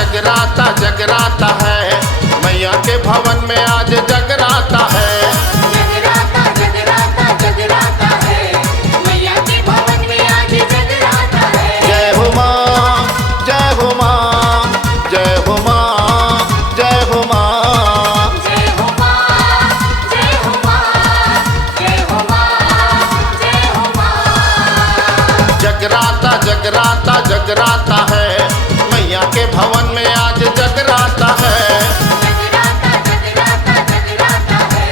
जगराता जगराता है, मैया के भवन में आज जगराता है। जगराता जगराता जगराता है, मैया के भवन में आज जगराता है। जय हो माँ, जय हो माँ, जय हो माँ, जय हो माँ। जय हो माँ, जय हो माँ, जय हो माँ, जय हो माँ। जगराता जगराता जगराता है, मैया के भवन में आज जगराता है। जगराता जगराता जगराता है,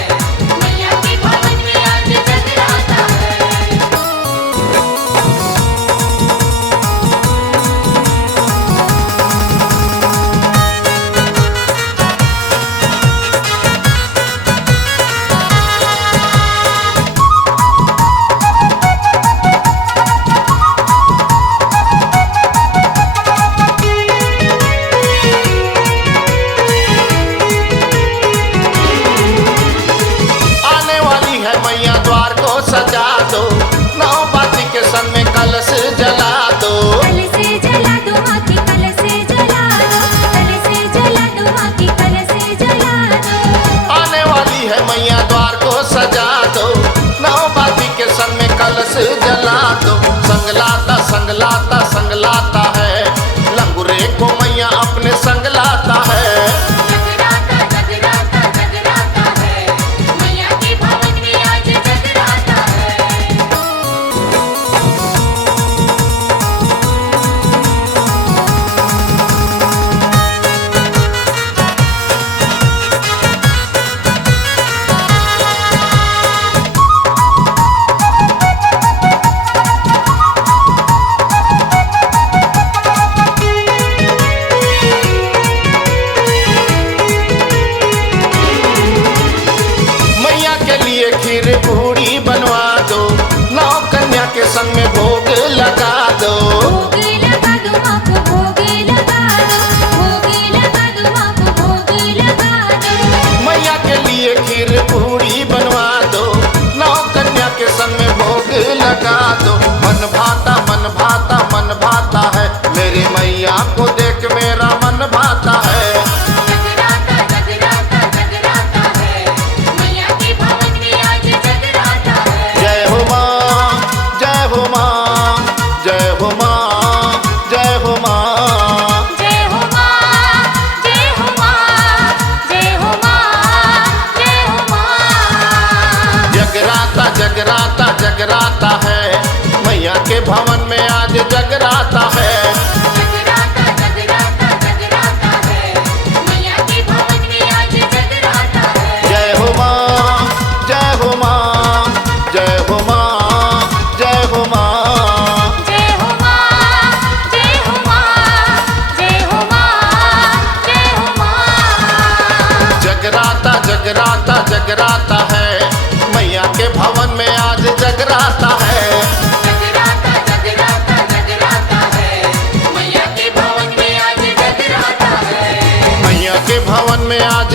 मैया के भवन में आज जगराता है। आने वाली है मैया, द्वार को सजा दो, नौ बाती के संग में कलश जला दो। कल से जला दो माँ की, कल से जला दो, कल से जला दो माँ की, कल से जला दो। आने वाली है मैया, द्वार को सजा दो, नौ बाती के संग में कलश जला दो। संगलाता संगलाता संगलाता है, लंगूरे को मैया अपने संग लाता है। जगराता जगराता जगराता है, मैया के भवन में आज जगराता है। मैया के लिए खीर पूरी बनवा दो, नौ कन्या के संग में भोग लगा दो। भोग लगा दो माँ को, भोग लगा दो, भोग लगा दो माँ को, भोग लगा दो। मैया के लिए खीर पूरी बनवा दो, नौ कन्या के संग में भोग लगा दो। मन भाता मन भाता मन भाता है, मेरी मैया को देख मेरा मन भाता है। जगराता जगराता जगराता है, मैया के भवन में आज जगराता है। जय हो माँ, जय हो माँ, जय हो माँ, जय हो माँ। जय हो माँ, जय हो माँ, जय हो माँ, जय हो माँ। जगराता जगराता जगराता है, मैया के भवन में आज जगराता है। जगराता जगराता जगराता है, मैया के भवन में आज जगराता है। जय हो माँ, जय हो माँ, जय हो माँ, जय हो माँ। जय हो माँ, जय हो माँ, जय हो माँ, जय हो माँ। जगराता जगराता जगराता है, मैया के भवन में आज जगराता है। जगराता जगराता जगराता है, मैया के भवन में आज जगराता है। मैया के भवन में आज